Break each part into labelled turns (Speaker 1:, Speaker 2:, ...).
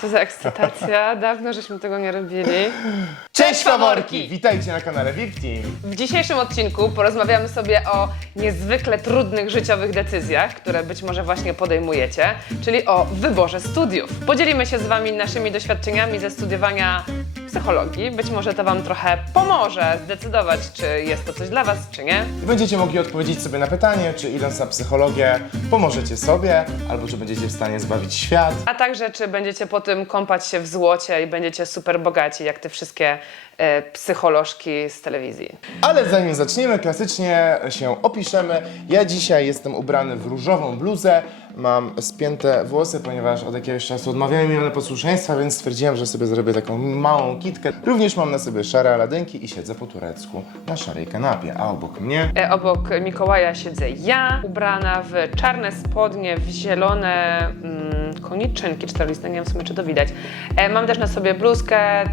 Speaker 1: Co za ekscytacja, dawno żeśmy tego nie robili.
Speaker 2: Cześć faworki! Witajcie na kanale VIP Team.
Speaker 1: W dzisiejszym odcinku porozmawiamy sobie o niezwykle trudnych życiowych decyzjach, które być może właśnie podejmujecie, czyli o wyborze studiów. Podzielimy się z Wami naszymi doświadczeniami ze studiowania psychologii. Być może to Wam trochę pomoże zdecydować, czy jest to coś dla Was, czy nie.
Speaker 2: I będziecie mogli odpowiedzieć sobie na pytanie, czy idąc na psychologię pomożecie sobie, albo czy będziecie w stanie zbawić świat.
Speaker 1: A także, czy będziecie po tym kąpać się w złocie i będziecie super bogaci, jak te wszystkie e, psycholożki z telewizji.
Speaker 2: Ale zanim zaczniemy, klasycznie się opiszemy. Ja dzisiaj jestem ubrany w różową bluzę, mam spięte włosy, ponieważ od jakiegoś czasu odmawiają mi one posłuszeństwa, więc stwierdziłem, że sobie zrobię taką małą kitkę. Również mam na sobie szare aladynki i siedzę po turecku na szarej kanapie, a obok mnie
Speaker 1: E, Obok Mikołaja siedzę ja, ubrana w czarne spodnie, w zielone mm, koniczynki czterolistne, nie wiem w sumie czy to widać. E, mam też na sobie bluzkę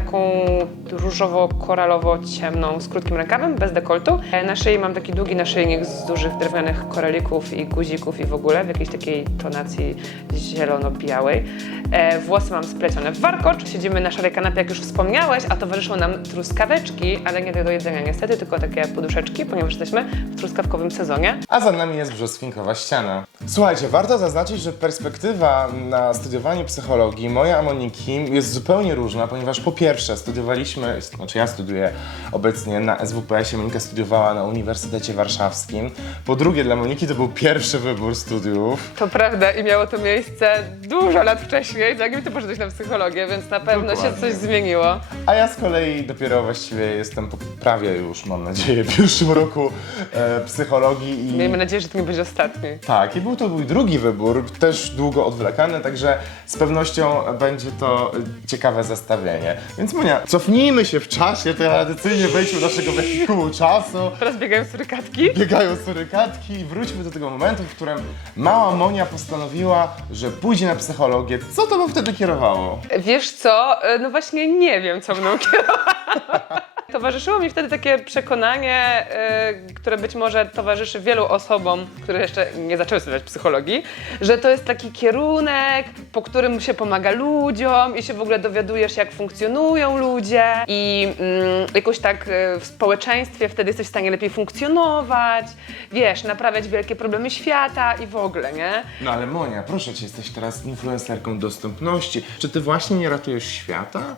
Speaker 1: taką różowo-koralowo-ciemną z krótkim rękawem, bez dekoltu. E, na szyi mam taki długi naszyjnik z dużych drewnianych koralików i guzików i w ogóle w jakiejś takiej tonacji zielono-białej. E, włosy mam splecione w warkocz. Siedzimy na szarej kanapie, jak już wspomniałeś, a towarzyszą nam truskaweczki, ale nie do jedzenia niestety, tylko takie poduszeczki, ponieważ jesteśmy w truskawkowym sezonie.
Speaker 2: A za nami jest brzoskwinkowa ściana. Słuchajcie, warto zaznaczyć, że perspektywa na studiowanie psychologii moja a Moniki jest zupełnie różna, ponieważ po pierwsze studiowaliśmy, znaczy ja studiuję obecnie na SWPS-ie, Monika studiowała na Uniwersytecie Warszawskim. Po drugie, dla Moniki to był pierwszy wybór studiów.
Speaker 1: To prawda i miało to miejsce dużo lat wcześniej, zanim ty poszedłeś na psychologię, więc na pewno się
Speaker 2: Dokładnie.
Speaker 1: coś zmieniło.
Speaker 2: A ja z kolei dopiero właściwie jestem po prawie już, mam nadzieję, pierwszym roku e, psychologii i...
Speaker 1: Miejmy nadzieję, że to nie będzie ostatni.
Speaker 2: Tak, i był to mój drugi wybór, też długo odwlekany, także z pewnością będzie to ciekawe zestawienie. Więc Monia, cofnijmy się w czasie, tradycyjnie wejdźmy do naszego wehikułu czasu,
Speaker 1: Teraz biegają surykatki.
Speaker 2: biegają surykatki i wróćmy do tego momentu, w którym mała Monia postanowiła, że pójdzie na psychologię. Co to wtedy kierowało?
Speaker 1: Wiesz co, E, no właśnie nie wiem, co mną kierowało. Towarzyszyło mi wtedy takie przekonanie, e, które być może towarzyszy wielu osobom, które jeszcze nie zaczęły studiować psychologii, że to jest taki kierunek, po którym się pomaga ludziom i się w ogóle dowiadujesz, jak funkcjonują ludzie i mm, jakoś tak e, w społeczeństwie wtedy jesteś w stanie lepiej funkcjonować, wiesz, naprawiać wielkie problemy świata i w ogóle, nie?
Speaker 2: No ale Monia, proszę cię, jesteś teraz influencerką dostępności. Czy ty właśnie nie ratujesz świata?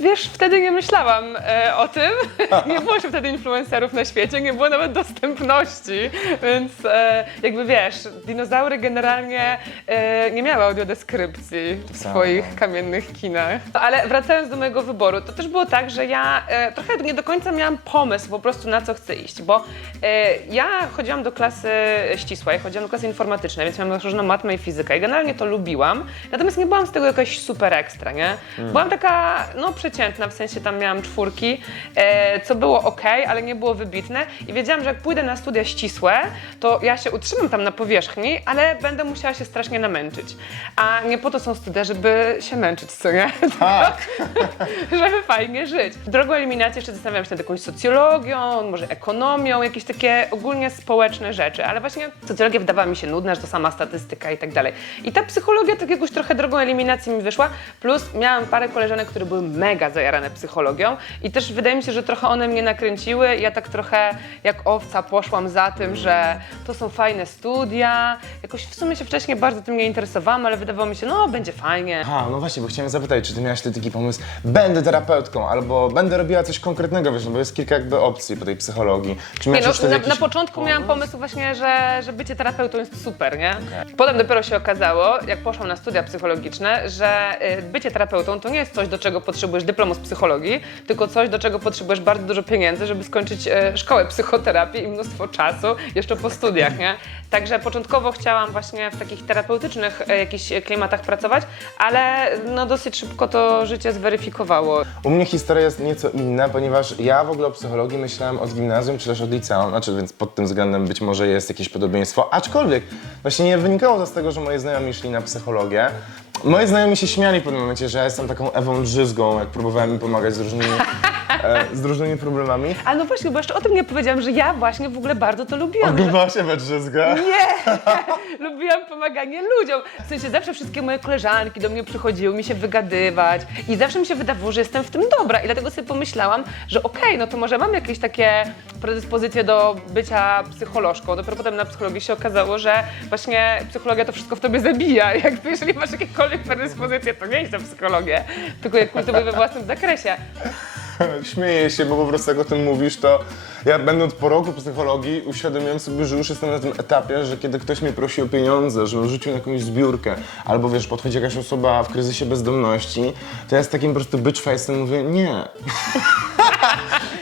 Speaker 1: Wiesz, wtedy nie myślałam e, o tym. nie było się wtedy influencerów na świecie, nie było nawet dostępności, więc e, jakby wiesz, dinozaury generalnie e, nie miały audiodeskrypcji w
Speaker 2: prawda.
Speaker 1: swoich kamiennych kinach. Ale wracając do mojego wyboru, to też było tak, że ja e, trochę nie do końca miałam pomysł po prostu na co chcę iść, bo e, ja chodziłam do klasy ścisłej, chodziłam do klasy informatycznej, więc miałam założoną matmę i fizykę i generalnie to lubiłam, natomiast nie byłam z tego jakaś super ekstra, nie? Byłam taka, no przeciętna, w sensie tam miałam czwórki, e, co było ok, ale nie było wybitne i wiedziałam, że jak pójdę na studia ścisłe, to ja się utrzymam tam na powierzchni, ale będę musiała się strasznie namęczyć. A nie po to są studia, żeby się męczyć, co nie?
Speaker 2: Tak.
Speaker 1: żeby fajnie żyć. Drogą eliminacji jeszcze zastanawiałam się nad jakąś socjologią, może ekonomią, jakieś takie ogólnie społeczne rzeczy, ale właśnie socjologia wydawała mi się nudna, że to sama statystyka i tak dalej. I ta psychologia tak jakoś trochę drogą eliminacji mi wyszła, plus miałam parę koleżanek, które były mega zajarane psychologią i też wydaje mi się, że trochę one mnie nakręciły ja tak trochę jak owca poszłam za tym, że to są fajne studia. Jakoś w sumie się wcześniej bardzo tym nie interesowałam, ale wydawało mi się, no będzie fajnie.
Speaker 2: A, no właśnie, bo chciałem zapytać, czy ty miałaś wtedy taki pomysł, będę terapeutką, albo będę robiła coś konkretnego, wiesz, no bo jest kilka jakby opcji po tej psychologii. Czy
Speaker 1: Nie, no, na,
Speaker 2: jakiś
Speaker 1: na początku miałam pomysł właśnie, że, że bycie terapeutą jest super, nie? Potem dopiero się okazało, jak poszłam na studia psychologiczne, że y, bycie terapeutą to nie jest coś, do czego potrzebujesz dyplomu z psychologii, tylko coś, do czego potrzebujesz bardzo dużo pieniędzy, żeby skończyć e, szkołę psychoterapii i mnóstwo czasu jeszcze po studiach, nie? Także początkowo chciałam właśnie w takich terapeutycznych e, jakichś klimatach pracować, ale no dosyć szybko to życie zweryfikowało.
Speaker 2: U mnie historia jest nieco inna, ponieważ ja w ogóle o psychologii myślałem od gimnazjum czy też od liceum, znaczy więc pod tym względem być może jest jakieś podobieństwo, aczkolwiek właśnie nie wynikało to z tego, że moi znajomi szli na psychologię, Moi znajomi się śmiali w pewnym momencie, że ja jestem taką Ewą Drzyzgą, jak próbowałem im pomagać z różnymi, e, z różnymi problemami.
Speaker 1: A no właśnie, bo jeszcze o tym nie powiedziałam, że ja właśnie w ogóle bardzo to lubiłam. że-
Speaker 2: Oglądałaś Ewę Drzyzgę?
Speaker 1: Nie! Lubiłam pomaganie ludziom. W sensie zawsze wszystkie moje koleżanki do mnie przychodziły mi się wygadywać i zawsze mi się wydawało, że jestem w tym dobra i dlatego sobie pomyślałam, że okej, no to może mam jakieś takie predyspozycje do bycia psycholożką. Dopiero potem na psychologii się okazało, że właśnie psychologia to wszystko w tobie zabija. Jakby jeżeli masz jakiekolwiek predyspozycje, to nie idź na psychologię, tylko je kultywuj we własnym zakresie.
Speaker 2: Śmieję się, bo po prostu jak o tym mówisz, to ja będąc po roku psychologii uświadomiłem sobie, że już jestem na tym etapie, że kiedy ktoś mnie prosi o pieniądze, żebym rzucił na jakąś zbiórkę, albo wiesz, podchodzi jakaś osoba w kryzysie bezdomności, to ja z takim po prostu bitch mówię nie.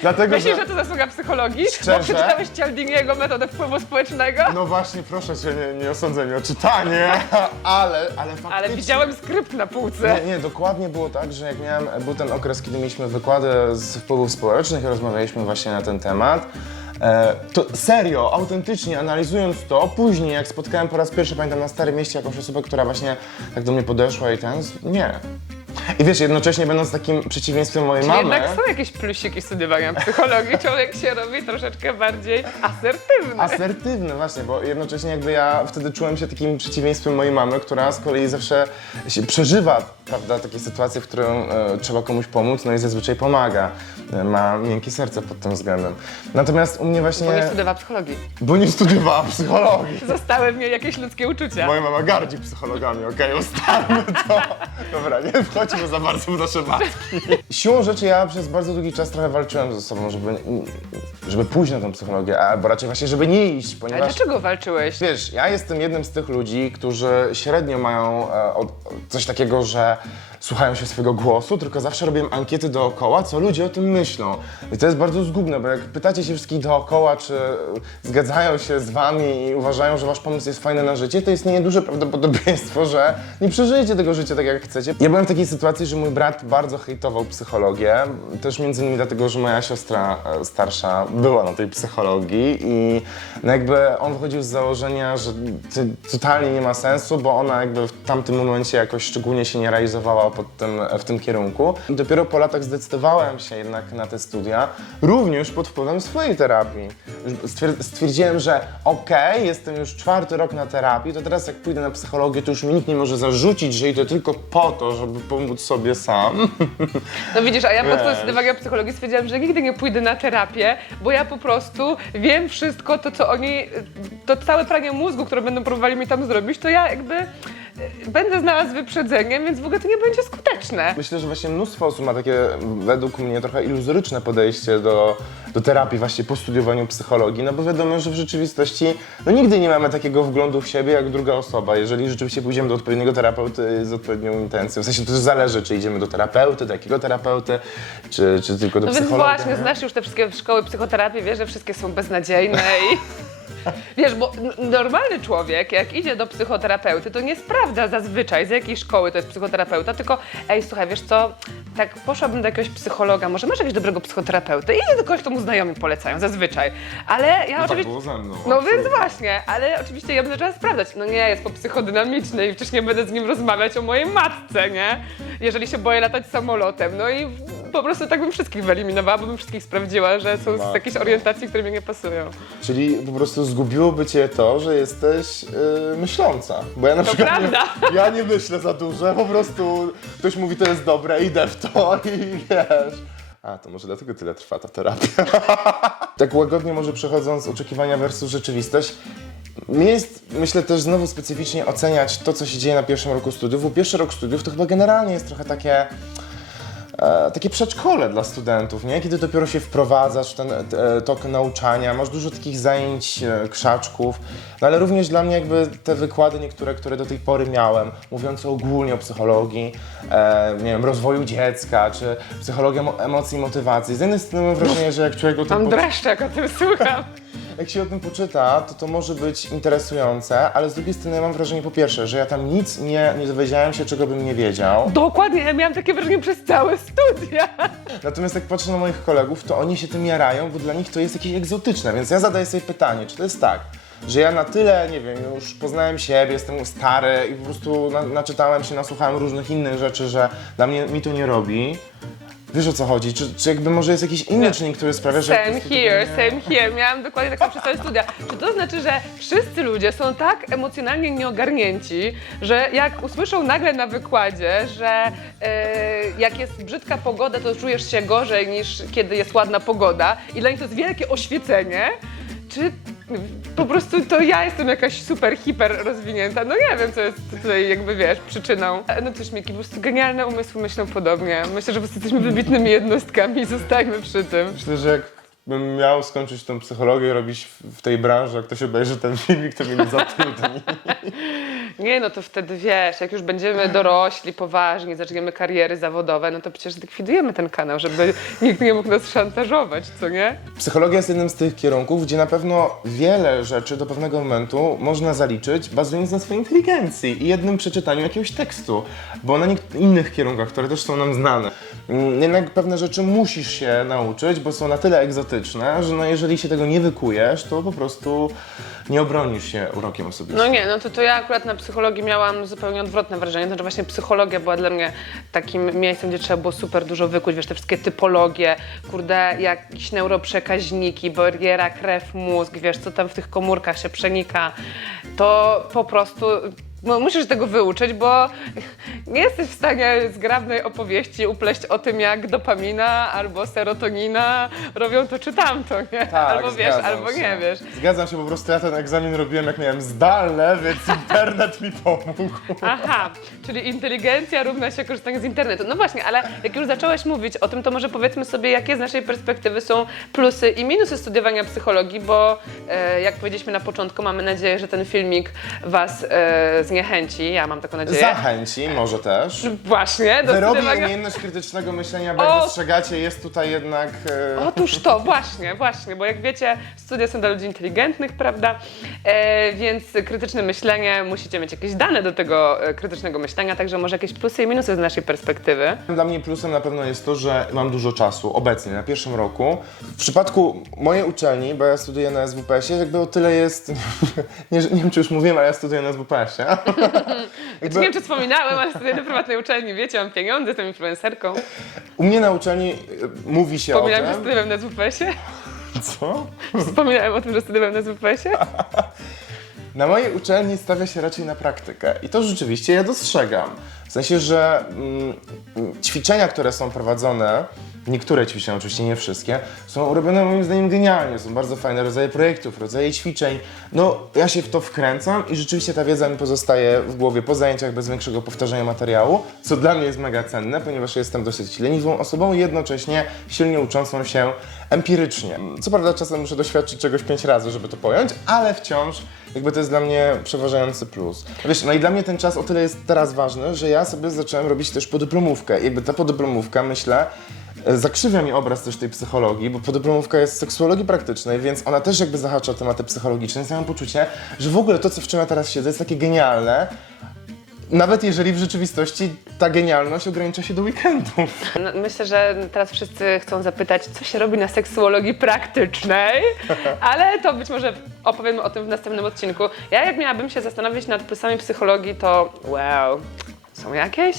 Speaker 2: Dlatego,
Speaker 1: Myślisz,
Speaker 2: że...
Speaker 1: że to zasługa psychologii? Bo
Speaker 2: Szczerze?
Speaker 1: przeczytałeś Cialdiniego metodę wpływu społecznego?
Speaker 2: No właśnie, proszę cię, nie, nie osądzaj mnie o czytanie, ale, ale faktycznie...
Speaker 1: Ale widziałem skrypt na półce.
Speaker 2: Nie, nie, dokładnie było tak, że jak miałem, był ten okres, kiedy mieliśmy wykłady z wpływów społecznych i rozmawialiśmy właśnie na ten temat, e, to serio, autentycznie analizując to, później jak spotkałem po raz pierwszy, pamiętam na Starym Mieście jakąś osobę, która właśnie tak do mnie podeszła i ten, nie. I wiesz, jednocześnie będąc takim przeciwieństwem mojej
Speaker 1: Czyli
Speaker 2: mamy...
Speaker 1: jednak są jakieś plusiki studiowania psychologii. Człowiek się robi troszeczkę bardziej asertywny.
Speaker 2: Asertywny właśnie, bo jednocześnie jakby ja wtedy czułem się takim przeciwieństwem mojej mamy, która z kolei zawsze się przeżywa, prawda, takie sytuacje, w których e, trzeba komuś pomóc, no i zazwyczaj pomaga. E, ma miękkie serce pod tym względem. Natomiast u mnie właśnie...
Speaker 1: Bo nie studiowała psychologii.
Speaker 2: Bo nie studiowała psychologii.
Speaker 1: Zostały w niej jakieś ludzkie uczucia.
Speaker 2: Moja mama gardzi psychologami, okej, ustalmy to. Dobra, nie wchodźmy za bardzo w nasze matki. Siłą rzeczy ja przez bardzo długi czas trochę walczyłem ze sobą, żeby, żeby pójść na tą psychologię, albo raczej właśnie, żeby nie iść,
Speaker 1: Ale
Speaker 2: ponieważ...
Speaker 1: dlaczego walczyłeś?
Speaker 2: Wiesz, ja jestem jednym z tych ludzi, którzy średnio mają e, od, coś takiego, że słuchają się swojego głosu, tylko zawsze robię ankiety dookoła, co ludzie o tym myślą. I to jest bardzo zgubne, bo jak pytacie się wszystkich dookoła, czy zgadzają się z wami i uważają, że wasz pomysł jest fajny na życie, to istnieje duże prawdopodobieństwo, że nie przeżyjecie tego życia tak, jak chcecie. Ja byłem w takiej sytuacji, że mój brat bardzo hejtował psychologię, też między innymi dlatego, że moja siostra e, starsza była na tej psychologii i no jakby on wychodził z założenia, że to totalnie nie ma sensu, bo ona jakby w tamtym momencie jakoś szczególnie się nie realizowała pod tym, w tym kierunku. Dopiero po latach zdecydowałem się jednak na te studia, również pod wpływem swojej terapii. Stwier- stwierdziłem, że okej, jestem już czwarty rok na terapii, to teraz jak pójdę na psychologię, to już mi nikt nie może zarzucić, że idę tylko po to, żeby pomóc sobie sam.
Speaker 1: No widzisz, a ja
Speaker 2: Wiesz.
Speaker 1: podczas studiowania psychologii stwierdziłam, że nigdy nie pójdę na terapię, bo ja po prostu wiem wszystko, to co oni, to całe pranie mózgu, które będą próbowali mi tam zrobić, to ja jakby będę znała z wyprzedzeniem, więc w ogóle to nie będzie skuteczne.
Speaker 2: Myślę, że właśnie mnóstwo osób ma takie, według mnie, trochę iluzoryczne podejście do, do terapii właśnie po studiowaniu psychologii, no bo wiadomo, że w rzeczywistości no nigdy nie mamy takiego wglądu w siebie jak druga osoba. Jeżeli rzeczywiście pójdziemy do odpowiedniego terapeuty z odpowiednią intencją, w sensie to też zależy, czy idziemy do terapeuty, do jakiego terapeuty, czy, czy tylko do
Speaker 1: No więc
Speaker 2: psychologa.
Speaker 1: właśnie,
Speaker 2: nie?
Speaker 1: znasz już te wszystkie szkoły psychoterapii, wiesz, że wszystkie są beznadziejne i... Wiesz, bo n- normalny człowiek, jak idzie do psychoterapeuty, to nie sprawdza zazwyczaj, z jakiej szkoły to jest psychoterapeuta, tylko ej, słuchaj, wiesz co, tak poszłabym do jakiegoś psychologa, może masz jakiegoś dobrego psychoterapeuty? I do kogoś, kto mu znajomi polecają, zazwyczaj. Ale ja
Speaker 2: No tak
Speaker 1: oczywiście...
Speaker 2: było ze mną.
Speaker 1: No
Speaker 2: absolutnie.
Speaker 1: więc właśnie, ale oczywiście ja bym zaczęła sprawdzać. No nie, jest po psychodynamiczny i wcześniej będę z nim rozmawiać o mojej matce, nie? Jeżeli się boję latać samolotem. No i po prostu tak bym wszystkich wyeliminowała, bo bym wszystkich sprawdziła, że są z jakiejś orientacji, które mi nie pasują.
Speaker 2: Czyli po prostu zgubiłoby cię to, że jesteś yy, myśląca. Bo ja na
Speaker 1: To
Speaker 2: przykład
Speaker 1: prawda.
Speaker 2: Nie, ja nie myślę za dużo, po prostu ktoś mówi to jest dobre, idę w to i wiesz. A, to może dlatego tyle trwa ta terapia. tak łagodnie może przechodząc oczekiwania versus rzeczywistość. Mnie jest, myślę też znowu specyficznie oceniać to, co się dzieje na pierwszym roku studiów, bo pierwszy rok studiów to chyba generalnie jest trochę takie e, takie przedszkole dla studentów, nie? Kiedy dopiero się wprowadzasz w ten e, tok nauczania, masz dużo takich zajęć, e, krzaczków, no ale również dla mnie jakby te wykłady niektóre, które do tej pory miałem, mówiące ogólnie o psychologii, e, nie wiem, rozwoju dziecka, czy psychologia emo- emocji i motywacji. Z jednej strony mam wrażenie, że jak człowiek o tym
Speaker 1: Mam dreszcze, jak o tym słucham.
Speaker 2: jak się o tym poczyta, to to może być interesujące, ale z drugiej strony ja mam wrażenie po pierwsze, że ja tam nic nie, nie dowiedziałem się, czego bym nie wiedział.
Speaker 1: Dokładnie, ja miałam takie wrażenie przez całe studia.
Speaker 2: Natomiast jak patrzę na moich kolegów, to oni się tym jarają, bo dla nich to jest jakieś egzotyczne, więc ja zadaję sobie pytanie, czy to jest tak, że ja na tyle, nie wiem, już poznałem siebie, jestem stary i po prostu na, naczytałem się, nasłuchałem różnych innych rzeczy, że dla mnie mi to nie robi. Wiesz o co chodzi? Czy, czy jakby może jest jakiś inny czynnik, który sprawia, że...
Speaker 1: Same here, same here. Miałam dokładnie tak samo przez całe studia. Czy to znaczy, że wszyscy ludzie są tak emocjonalnie nieogarnięci, że jak usłyszą nagle na wykładzie, że e, jak jest brzydka pogoda, to czujesz się gorzej niż kiedy jest ładna pogoda i dla nich to jest wielkie oświecenie, czy po prostu to ja jestem jakaś super, hiper rozwinięta? No nie wiem, co jest tutaj jakby, wiesz, przyczyną. No cóż, Miki, po prostu genialne umysły myślą podobnie. Myślę, że po prostu jesteśmy wybitnymi jednostkami i zostajmy przy tym.
Speaker 2: Myślę, że jakbym miał skończyć tą psychologię, robić w, tej branży, jak ktoś obejrzy ten filmik, to mnie nie zatrudni.
Speaker 1: Nie, no to wtedy wiesz, jak już będziemy dorośli, poważni, zaczniemy kariery zawodowe, no to przecież zlikwidujemy ten kanał, żeby nikt nie mógł nas szantażować, co nie?
Speaker 2: Psychologia jest jednym z tych kierunków, gdzie na pewno wiele rzeczy do pewnego momentu można zaliczyć, bazując na swojej inteligencji i jednym przeczytaniu jakiegoś tekstu, bo na innych kierunkach, które też są nam znane, mm, jednak pewne rzeczy musisz się nauczyć, bo są na tyle egzotyczne, że no jeżeli się tego nie wykujesz, to po prostu nie obronisz się urokiem osobistym.
Speaker 1: No nie, no to, to ja akurat na psychologii miałam zupełnie odwrotne wrażenie. Znaczy właśnie psychologia była dla mnie takim miejscem, gdzie trzeba było super dużo wykuć, wiesz, te wszystkie typologie, kurde, jakieś neuroprzekaźniki, bariera, krew, mózg, wiesz, co tam w tych komórkach się przenika. To po prostu no, musisz tego wyuczyć, bo nie jesteś w stanie zgrabnej opowieści upleść o tym, jak dopamina albo serotonina robią to czy tamto, nie? albo wiesz,
Speaker 2: Tak, zgadzam
Speaker 1: albo
Speaker 2: się.
Speaker 1: nie wiesz.
Speaker 2: Zgadzam się, po prostu ja ten egzamin robiłem jak miałem zdalne, więc internet mi pomógł.
Speaker 1: Aha, czyli inteligencja równa się korzystanie z internetu. No właśnie, ale jak już zacząłeś mówić o tym, to może powiedzmy sobie, jakie z naszej perspektywy są plusy i minusy studiowania psychologii, bo e, jak powiedzieliśmy na początku, mamy nadzieję, że ten filmik Was e, zniechęci. Ja mam taką nadzieję.
Speaker 2: Zachęci, może też.
Speaker 1: Właśnie, do
Speaker 2: Wyrobi
Speaker 1: studiowania.
Speaker 2: umiejętność krytycznego myślenia, bo
Speaker 1: O!
Speaker 2: dostrzegacie, jest tutaj jednak... E...
Speaker 1: Otóż to, właśnie, właśnie, bo jak wiecie, studia są dla ludzi inteligentnych, prawda? E, więc krytyczne myślenie, musicie mieć jakieś dane do tego e, krytycznego myślenia, także może jakieś plusy i minusy z naszej perspektywy.
Speaker 2: Dla mnie plusem na pewno jest to, że mam dużo czasu obecnie, na pierwszym roku. W przypadku mojej uczelni, bo ja studiuję na SWPS-ie, jakby o tyle jest... nie, nie wiem, czy już mówiłem, ale ja studiuję na SWPS-ie.
Speaker 1: Nie wiem, czy wspominałem, ale studiuję na prywatnej uczelni, wiecie, mam pieniądze, jestem influencerką.
Speaker 2: U mnie na uczelni e, mówi się o
Speaker 1: Wspominałem, że
Speaker 2: tym...
Speaker 1: studiowałem na ZWPS-ie?
Speaker 2: Co?
Speaker 1: Wspominałem o tym, że studiowałem na ZWPS-ie?
Speaker 2: Na mojej uczelni stawia się raczej na praktykę i to rzeczywiście ja dostrzegam. W sensie, że mm, ćwiczenia, które są prowadzone, niektóre ćwiczenia, oczywiście nie wszystkie, są robione moim zdaniem genialnie. Są bardzo fajne rodzaje projektów, rodzaje ćwiczeń. No, ja się w to wkręcam i rzeczywiście ta wiedza mi pozostaje w głowie po zajęciach bez większego powtarzania materiału, co dla mnie jest mega cenne, ponieważ jestem dosyć leniwą osobą jednocześnie silnie uczącą się empirycznie. Co prawda czasem muszę doświadczyć czegoś pięć razy, żeby to pojąć, ale wciąż jakby to jest dla mnie przeważający plus. Wiesz, no i dla mnie ten czas o tyle jest teraz ważny, że ja sobie zacząłem robić też podyplomówkę. Jakby ta podyplomówka, myślę, e, zakrzywia mi obraz też tej psychologii, bo podyplomówka jest z seksuologii praktycznej, więc ona też jakby zahacza o tematy psychologiczne, więc ja mam poczucie, że w ogóle to, co w czym ja teraz siedzę, jest takie genialne, nawet jeżeli w rzeczywistości ta genialność ogranicza się do weekendów.
Speaker 1: No, myślę, że teraz wszyscy chcą zapytać, co się robi na seksuologii praktycznej, ale to być może opowiemy o tym w następnym odcinku. Ja jak miałabym się zastanowić nad plusami psychologii, to wow, są jakieś?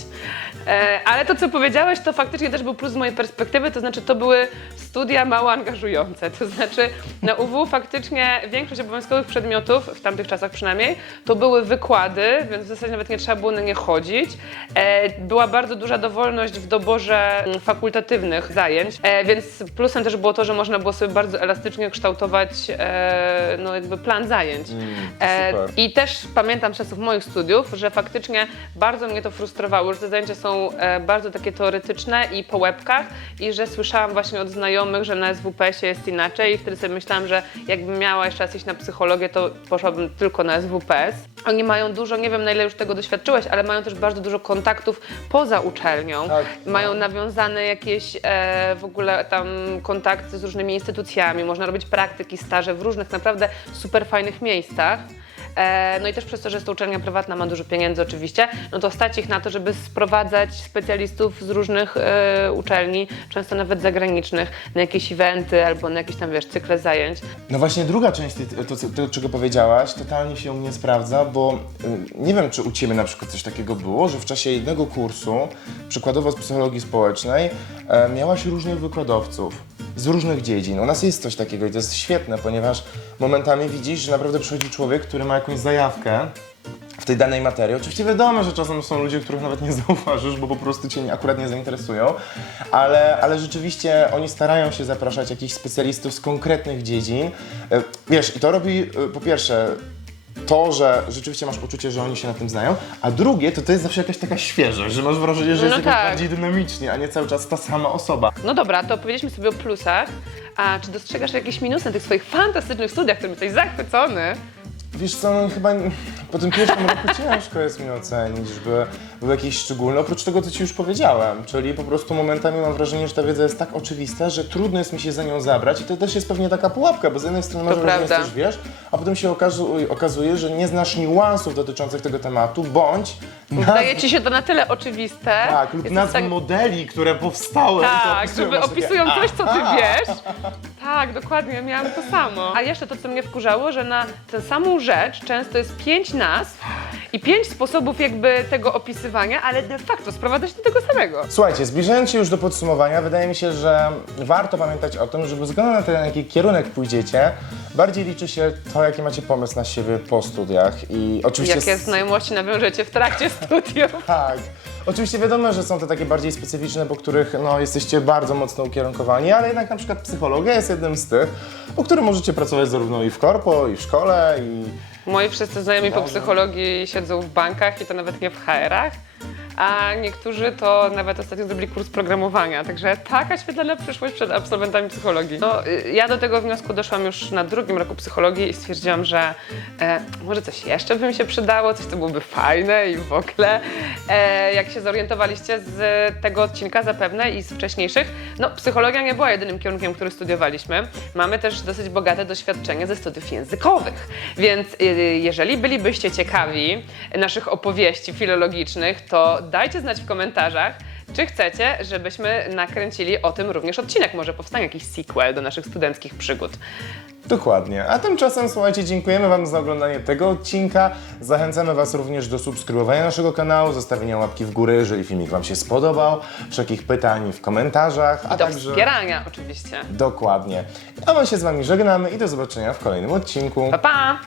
Speaker 1: E, ale to, co powiedziałeś, to faktycznie też był plus z mojej perspektywy, to znaczy to były studia mało angażujące. To znaczy na UW faktycznie większość obowiązkowych przedmiotów, w tamtych czasach przynajmniej, to były wykłady, więc w zasadzie nawet nie trzeba było na nie chodzić. E, była bardzo duża dowolność w doborze mm, fakultatywnych zajęć, e, więc plusem też było to, że można było sobie bardzo elastycznie kształtować e, no jakby plan zajęć. E,
Speaker 2: super.
Speaker 1: I też pamiętam z czasów moich studiów, że faktycznie bardzo mnie to frustrowało, że te zajęcia są e, bardzo takie teoretyczne i po łebkach i że słyszałam właśnie od znajomych, że na SWPS-ie jest inaczej i wtedy sobie myślałam, że jakbym miała jeszcze raz iść na psychologię, to poszłabym tylko na SWPS. Oni mają dużo, nie wiem na ile już tego doświadczyłeś, ale mają też bardzo dużo kontaktów poza uczelnią.
Speaker 2: Tak.
Speaker 1: Mają nawiązane jakieś e, w ogóle tam kontakty z różnymi instytucjami, można robić praktyki, staże w różnych naprawdę super fajnych miejscach. E, no i też przez to, że jest to uczelnia prywatna, ma dużo pieniędzy oczywiście, no to stać ich na to, żeby sprowadzać specjalistów z różnych e, uczelni, często nawet zagranicznych, na jakieś eventy albo na jakieś tam, wiesz, cykle zajęć.
Speaker 2: No właśnie druga część to, czego powiedziałaś, totalnie się u mnie sprawdza, bo y, nie wiem, czy u Ciebie na przykład coś takiego było, że w czasie jednego kursu, przykładowo z psychologii społecznej, e, miałaś różnych wykładowców z różnych dziedzin. U nas jest coś takiego i to jest świetne, ponieważ momentami widzisz, że naprawdę przychodzi człowiek, który ma jakąś zajawkę, w tej danej materii. Oczywiście wiadomo, że czasem są ludzie, których nawet nie zauważysz, bo po prostu cię akurat nie zainteresują, ale, ale rzeczywiście oni starają się zapraszać jakichś specjalistów z konkretnych dziedzin. E, Wiesz, i to robi e, po pierwsze to, że rzeczywiście masz poczucie, że oni się na tym znają, a drugie to to jest zawsze jakaś taka świeżość, że masz wrażenie, że
Speaker 1: No
Speaker 2: jest jakoś
Speaker 1: tak.
Speaker 2: bardziej dynamicznie, a nie cały czas ta sama osoba.
Speaker 1: No dobra, to opowiedzieliśmy sobie o plusach. A czy dostrzegasz jakieś minusy na tych swoich fantastycznych studiach, którym jesteś zachwycony?
Speaker 2: Wiesz co, no chyba po tym pierwszym roku ciężko jest mi ocenić, żeby był jakiś szczególny, oprócz tego, co Ci już powiedziałem, czyli po prostu momentami mam wrażenie, że ta wiedza jest tak oczywista, że trudno jest mi się za nią zabrać i to też jest pewnie taka pułapka, bo z jednej strony masz
Speaker 1: To
Speaker 2: wrażenie, że
Speaker 1: prawda.
Speaker 2: coś wiesz, a potem się okazuje, okazuje, że nie znasz niuansów dotyczących tego tematu, bądź
Speaker 1: Wydaje ci się to na tyle oczywiste.
Speaker 2: tak, lub nazw
Speaker 1: tak-
Speaker 2: modeli, które powstały.
Speaker 1: Tak,
Speaker 2: opisują, takie,
Speaker 1: opisują
Speaker 2: a,
Speaker 1: coś, co ty
Speaker 2: a.
Speaker 1: wiesz. Tak, dokładnie, miałam to samo. A jeszcze to, co mnie wkurzało, że na tę samą rzecz często jest pięć nazw i pięć sposobów jakby tego opisywania, ale de facto sprowadza się do tego samego.
Speaker 2: Słuchajcie, zbliżając się już do podsumowania, wydaje mi się, że warto pamiętać o tym, że bez względu na to, na jaki kierunek pójdziecie, bardziej liczy się to, jaki macie pomysł na siebie po studiach i oczywiście...
Speaker 1: Jakie
Speaker 2: s-
Speaker 1: znajomości nawiążecie w trakcie studiów.
Speaker 2: Tak. Oczywiście wiadomo, że są to takie bardziej specyficzne, po których no, jesteście bardzo mocno ukierunkowani, ale jednak na przykład psychologia jest jednym z tych, po którym możecie pracować zarówno i w korpo, i w szkole, i...
Speaker 1: Moi wszyscy znajomi po psychologii siedzą w bankach i to nawet nie w HR-ach, a niektórzy to nawet ostatnio zrobili kurs programowania, także taka świetlana przyszłość przed absolwentami psychologii. No, y, ja do tego wniosku doszłam już na drugim roku psychologii i stwierdziłam, że e, może coś jeszcze by mi się przydało, coś co byłoby fajne i w ogóle. E, jak się zorientowaliście z tego odcinka zapewne i z wcześniejszych, no psychologia nie była jedynym kierunkiem, który studiowaliśmy. Mamy też dosyć bogate doświadczenie ze studiów językowych, więc y, jeżeli bylibyście ciekawi naszych opowieści filologicznych, to dajcie znać w komentarzach, czy chcecie, żebyśmy nakręcili o tym również odcinek. Może powstanie jakiś sequel do naszych studenckich przygód.
Speaker 2: Dokładnie. A tymczasem, słuchajcie, dziękujemy Wam za oglądanie tego odcinka. Zachęcamy Was również do subskrybowania naszego kanału, zostawienia łapki w górę, jeżeli filmik Wam się spodobał, wszelkich pytań w komentarzach, a
Speaker 1: Do
Speaker 2: także...
Speaker 1: wspierania oczywiście.
Speaker 2: Dokładnie. A my się z Wami żegnamy i do zobaczenia w kolejnym odcinku.
Speaker 1: Pa, pa!